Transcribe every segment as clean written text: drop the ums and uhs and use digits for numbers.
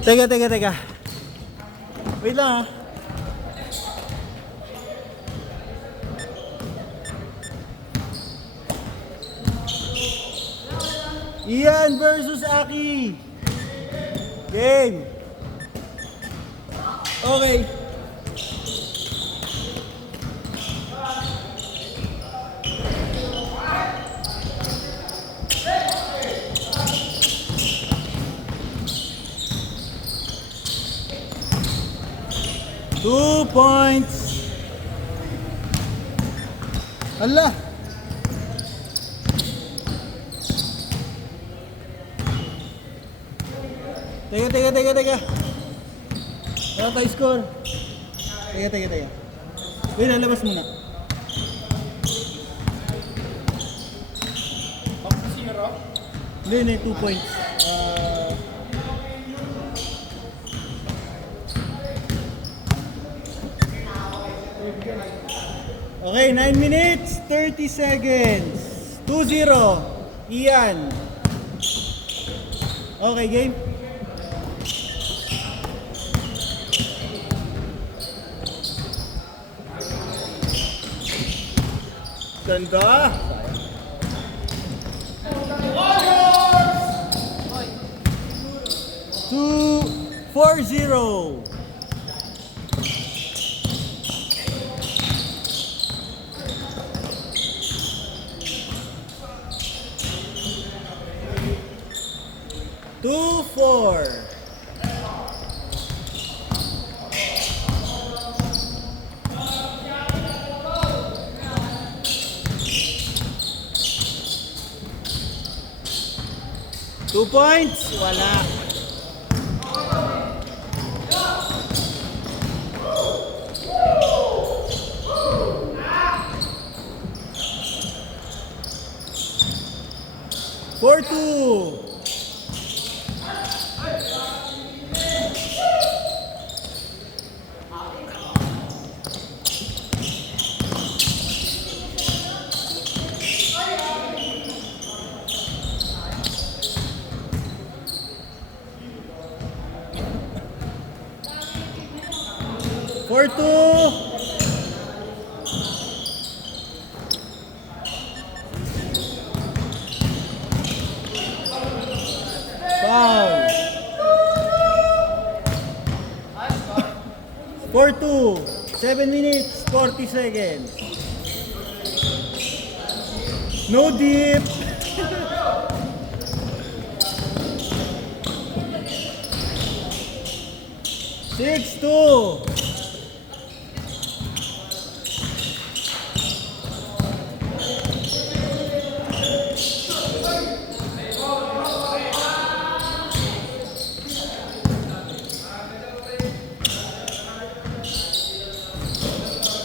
Teka. Wait lang, ha. Ian versus Aki. Game. Okay. Two points. Ala. Teka. Wala tayo score. Teka. Uy, lalabas muna. Hindi, 2 points. Okay, 9 minutes, 30 seconds. 2-0. Ian. Okay, game. Ganda. 4-0. Two, 4. Two points, wala. Four, 2. Four, 2. Foul. 4-2. 7 minutes, 40 seconds. No dip. Six, 2.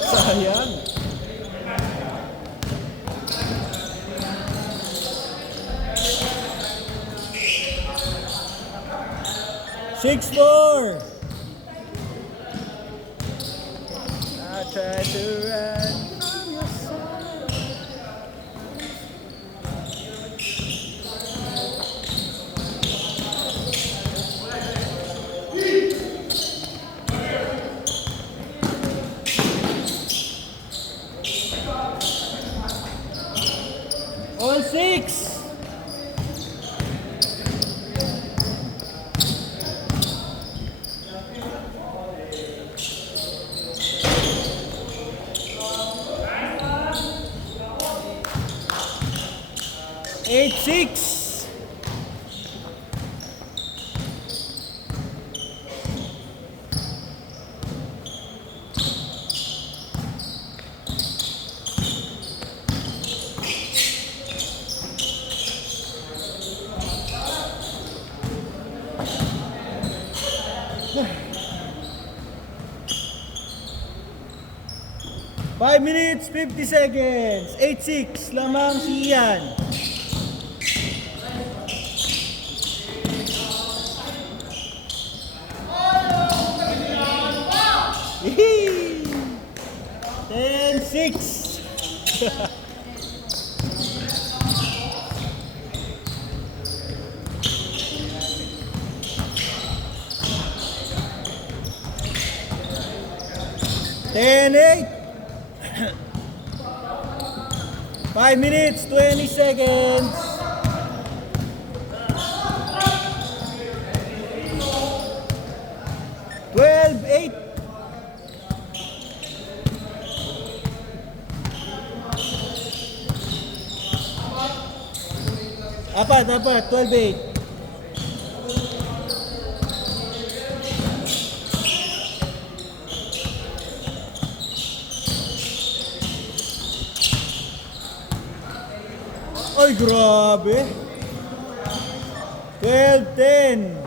Sayang. Six, 4. I try to run from your side. All 6. Eight, 6. Five minutes, 50 seconds. 8-6 lamang si Ian. Yee! 10-6. 10-8. 5 minutes, 20 seconds. Twelve, 8. Apat, 12, 8. Ay, grabe. 12, 10.